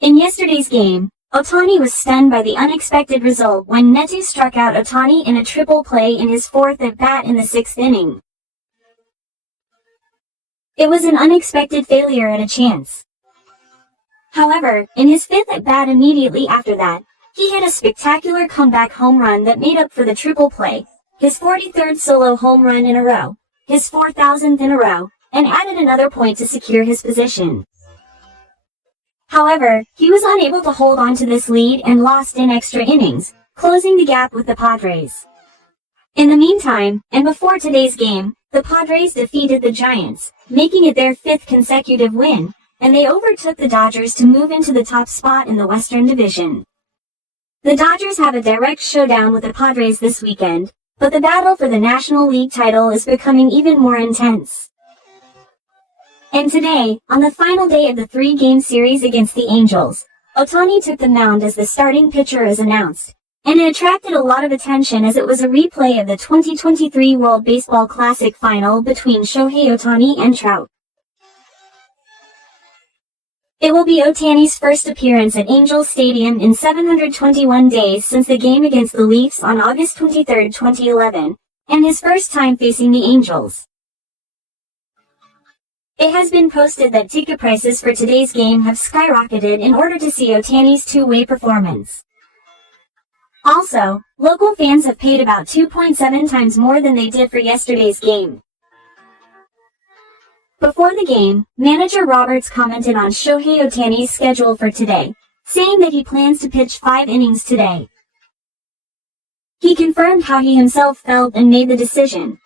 In yesterday's game, Ohtani was stunned by the unexpected result when Neto struck out Ohtani in a triple play in his fourth at-bat in the sixth inning. It was an unexpected failure at a chance. However, in his fifth at-bat immediately after that, he hit a spectacular comeback home run that made up for the triple play, his 43rd solo home run in a row, his 4,000th in a row, and added another point to secure his position. However, he was unable to hold on to this lead and lost in extra innings, closing the gap with the Padres. In the meantime, and before today's game, the Padres defeated the Giants, making it their fifth consecutive win, and they overtook the Dodgers to move into the top spot in the Western Division. The Dodgers have a direct showdown with the Padres this weekend, but the battle for the National League title is becoming even more intense. And today, on the final day of the three-game series against the Angels, Ohtani took the mound as the starting pitcher as announced, and it attracted a lot of attention as it was a replay of the 2023 World Baseball Classic final between Shohei Ohtani and Trout. It will be Ohtani's first appearance at Angels Stadium in 721 days since the game against the Leafs on August 23, 2011, and his first time facing the Angels. It has been posted that ticket prices for today's game have skyrocketed in order to see Ohtani's two-way performance. Also, local fans have paid about 2.7 times more than they did for yesterday's game. Before the game, manager Roberts commented on Shohei Ohtani's schedule for today, saying that he plans to pitch 5 innings today. He confirmed how he himself felt and made the decision.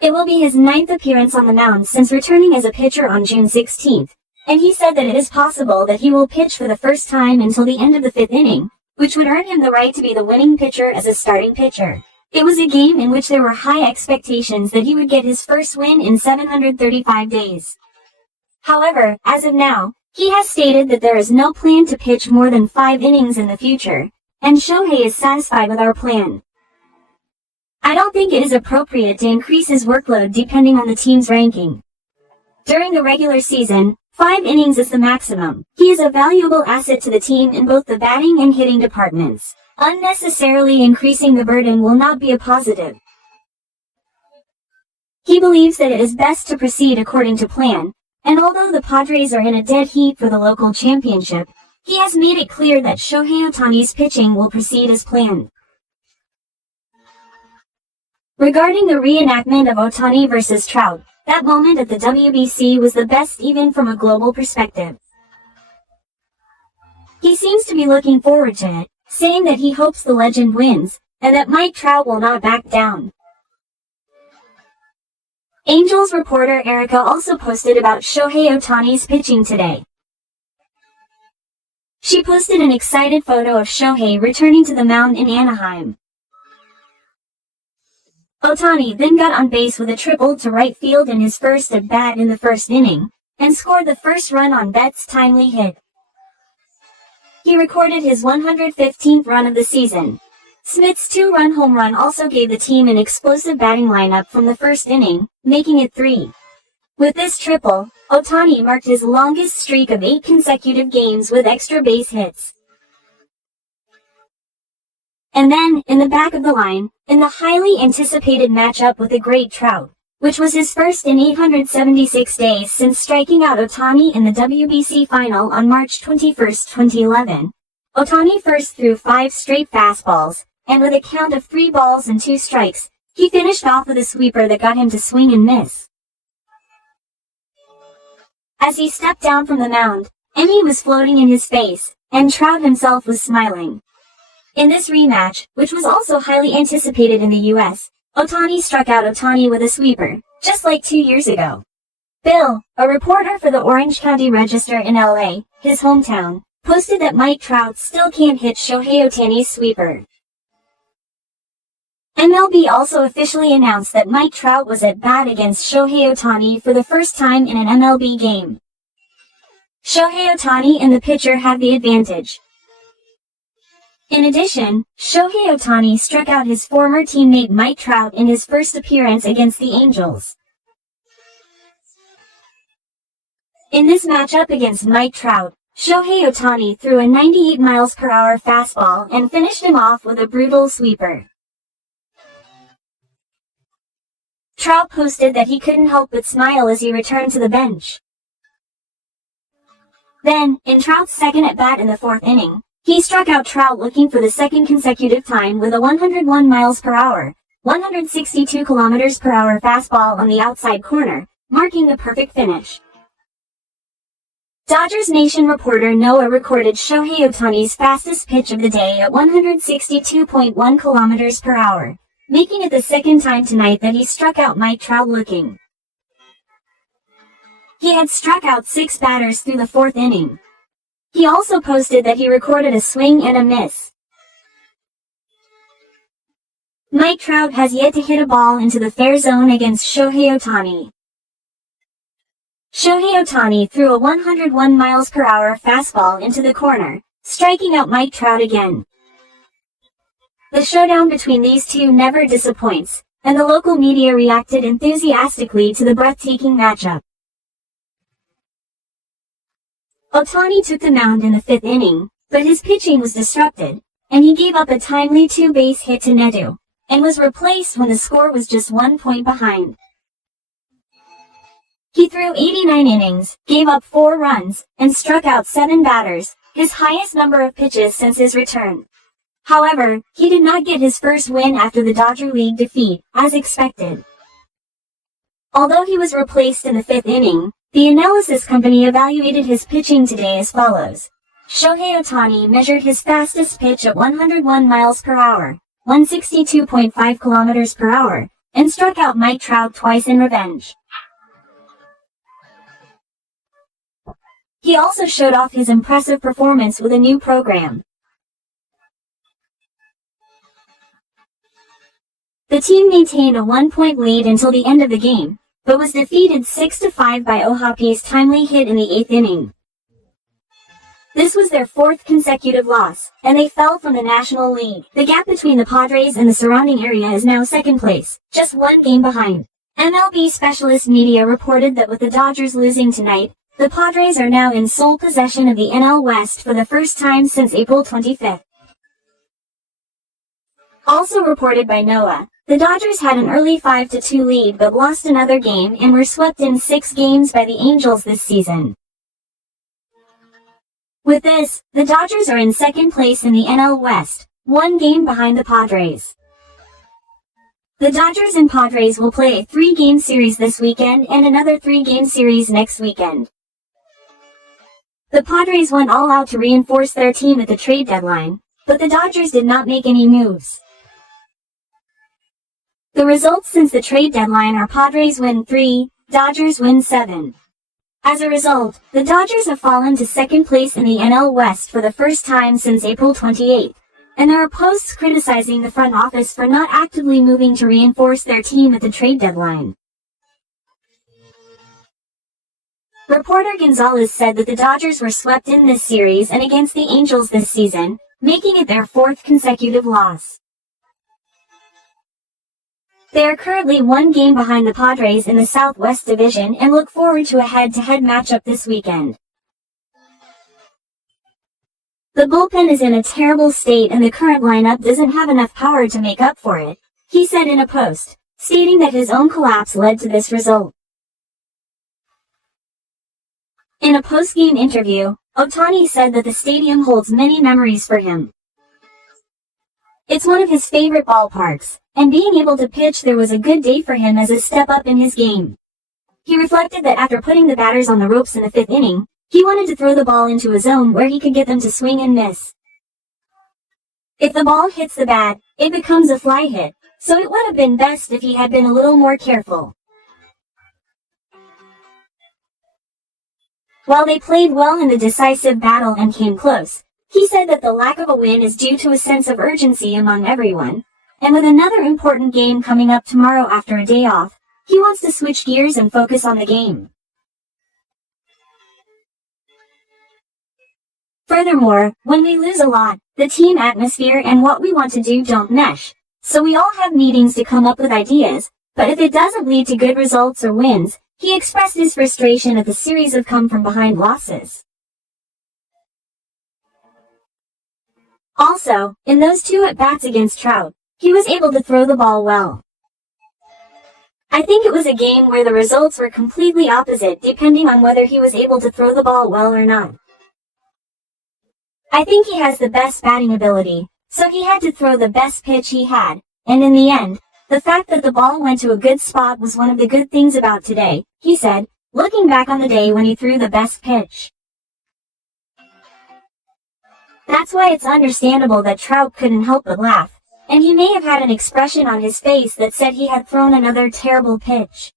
It will be his 9th appearance on the mound since returning as a pitcher on June 16th, and he said that it is possible that he will pitch for the first time until the end of the 5th inning, which would earn him the right to be the winning pitcher as a starting pitcher. It was a game in which there were high expectations that he would get his first win in 735 days. However, as of now, he has stated that there is no plan to pitch more than 5 innings in the future, and Shohei is satisfied with our plan. I don't think it is appropriate to increase his workload depending on the team's ranking. During the regular season, 5 innings is the maximum. He is a valuable asset to the team in both the batting and hitting departments. Unnecessarily increasing the burden will not be a positive. He believes that it is best to proceed according to plan, and although the Padres are in a dead heat for the local championship, he has made it clear that Shohei Ohtani's pitching will proceed as planned. Regarding the reenactment of Ohtani versus Trout, that moment at the WBC was the best even from a global perspective. He seems to be looking forward to it, saying that he hopes the legend wins, and that Mike Trout will not back down. Angels reporter Erica also posted about Shohei Ohtani's pitching today. She posted an excited photo of Shohei returning to the mound in Anaheim. Ohtani then got on base with a triple to right field in his first at-bat in the first inning, and scored the first run on Bett's timely hit. He recorded his 115th run of the season. Smith's 2-run home run also gave the team an explosive batting lineup from the first inning, making it 3. With this triple, Ohtani marked his longest streak of 8 consecutive games with extra base hits. And then, in the back of the line, in the highly anticipated matchup with the great Trout, which was his first in 876 days since striking out Ohtani in the WBC final on March 21, 2011, Ohtani first threw 5 straight fastballs, and with a count of 3 balls and 2 strikes, he finished off with a sweeper that got him to swing and miss. As he stepped down from the mound, Emmy was floating in his face, and Trout himself was smiling. In this rematch, which was also highly anticipated in the US, Ohtani struck out Ohtani with a sweeper, just like 2 years ago. Bill, a reporter for the Orange County Register in LA, his hometown, posted that Mike Trout still can't hit Shohei Ohtani's sweeper. MLB also officially announced that Mike Trout was at bat against Shohei Ohtani for the first time in an MLB game. Shohei Ohtani and the pitcher have the advantage. In addition, Shohei Ohtani struck out his former teammate Mike Trout in his first appearance against the Angels. In this matchup against Mike Trout, Shohei Ohtani threw a 98 miles per hour fastball and finished him off with a brutal sweeper. Trout posted that he couldn't help but smile as he returned to the bench. Then, in Trout's second at-bat in the fourth inning, he struck out Trout looking for the second consecutive time with a 101 miles per hour, 162 kilometers per hour fastball on the outside corner, marking the perfect finish. Dodgers Nation reporter Noah recorded Shohei Ohtani's fastest pitch of the day at 162.1 kilometers per hour, making it the second time tonight that he struck out Mike Trout looking. He had struck out 6 batters through the fourth inning. He also posted that he recorded a swing and a miss. Mike Trout has yet to hit a ball into the fair zone against Shohei Ohtani. Shohei Ohtani threw a 101 miles per hour fastball into the corner, striking out Mike Trout again. The showdown between these two never disappoints, and the local media reacted enthusiastically to the breathtaking matchup. Ohtani took the mound in the fifth inning, but his pitching was disrupted, and he gave up a timely 2-base hit to Nedu, and was replaced when the score was just 1 point behind. He threw 89 innings, gave up 4 runs, and struck out 7 batters, his highest number of pitches since his return. However, he did not get his first win after the Dodger League defeat, as expected. Although he was replaced in the fifth inning, the analysis company evaluated his pitching today as follows. Shohei Ohtani measured his fastest pitch at 101 miles per hour, 162.5 kilometers per hour, and struck out Mike Trout twice in revenge. He also showed off his impressive performance with a new program. The team maintained a 1-point lead until the end of the game, but was defeated 6-5 by Ohapi's timely hit in the 8th inning. This was their 4th consecutive loss, and they fell from the National League. The gap between the Padres and the surrounding area is now second place, just 1 game behind. MLB specialist media reported that with the Dodgers losing tonight, the Padres are now in sole possession of the NL West for the first time since April 25. Also reported by Noah, the Dodgers had an early 5-2 lead but lost another game and were swept in 6 games by the Angels this season. With this, the Dodgers are in second place in the NL West, 1 game behind the Padres. The Dodgers and Padres will play a 3-game series this weekend and another 3-game series next weekend. The Padres went all out to reinforce their team at the trade deadline, but the Dodgers did not make any moves. The results since the trade deadline are Padres win 3, Dodgers win 7. As a result, the Dodgers have fallen to second place in the NL West for the first time since April 28, and there are posts criticizing the front office for not actively moving to reinforce their team at the trade deadline. Reporter Gonzalez said that the Dodgers were swept in this series and against the Angels this season, making it their 4th consecutive loss. They are currently 1 game behind the Padres in the Southwest Division and look forward to a head-to-head matchup this weekend. The bullpen is in a terrible state and the current lineup doesn't have enough power to make up for it, he said in a post, stating that his own collapse led to this result. In a post-game interview, Ohtani said that the stadium holds many memories for him. It's one of his favorite ballparks, and being able to pitch there was a good day for him as a step up in his game. He reflected that after putting the batters on the ropes in the 5th inning, he wanted to throw the ball into a zone where he could get them to swing and miss. If the ball hits the bat, it becomes a fly hit, so it would have been best if he had been a little more careful. While they played well in the decisive battle and came close, he said that the lack of a win is due to a sense of urgency among everyone, and with another important game coming up tomorrow after a day off, he wants to switch gears and focus on the game. Furthermore, when we lose a lot, the team atmosphere and what we want to do don't mesh, so we all have meetings to come up with ideas, but if it doesn't lead to good results or wins, he expressed his frustration at the series of come-from-behind losses. Also, in those two at-bats against Trout, he was able to throw the ball well. I think it was a game where the results were completely opposite depending on whether he was able to throw the ball well or not. I think he has the best batting ability, so he had to throw the best pitch he had, and in the end, the fact that the ball went to a good spot was one of the good things about today, he said, looking back on the day when he threw the best pitch. That's why it's understandable that Trout couldn't help but laugh, and he may have had an expression on his face that said he had thrown another terrible pitch.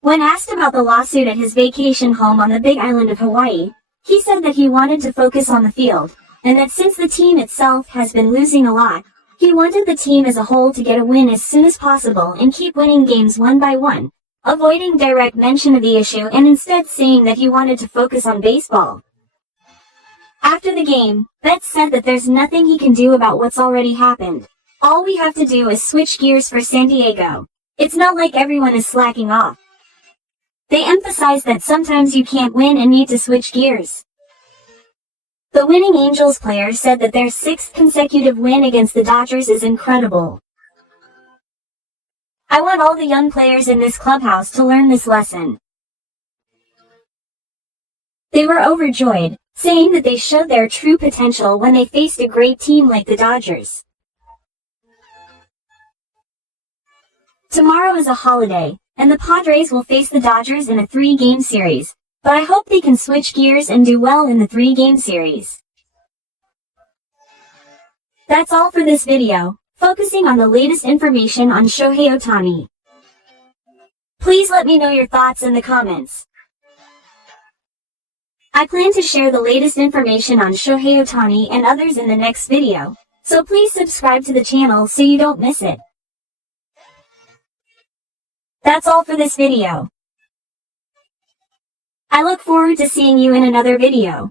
When asked about the lawsuit at his vacation home on the Big Island of Hawaii, he said that he wanted to focus on the field, and that since the team itself has been losing a lot, he wanted the team as a whole to get a win as soon as possible and keep winning games one by one, avoiding direct mention of the issue and instead saying that he wanted to focus on baseball. After the game, Betts said that there's nothing he can do about what's already happened. All we have to do is switch gears for San Diego. It's not like everyone is slacking off. They emphasized that sometimes you can't win and need to switch gears. The winning Angels player said that their 6th consecutive win against the Dodgers is incredible. I want all the young players in this clubhouse to learn this lesson. They were overjoyed, saying that they showed their true potential when they faced a great team like the Dodgers. Tomorrow is a holiday, and the Padres will face the Dodgers in a 3-game series, but I hope they can switch gears and do well in the 3-game series. That's all for this video, focusing on the latest information on Shohei Ohtani. Please let me know your thoughts in the comments. I plan to share the latest information on Shohei Ohtani and others in the next video, so please subscribe to the channel so you don't miss it. That's all for this video. I look forward to seeing you in another video.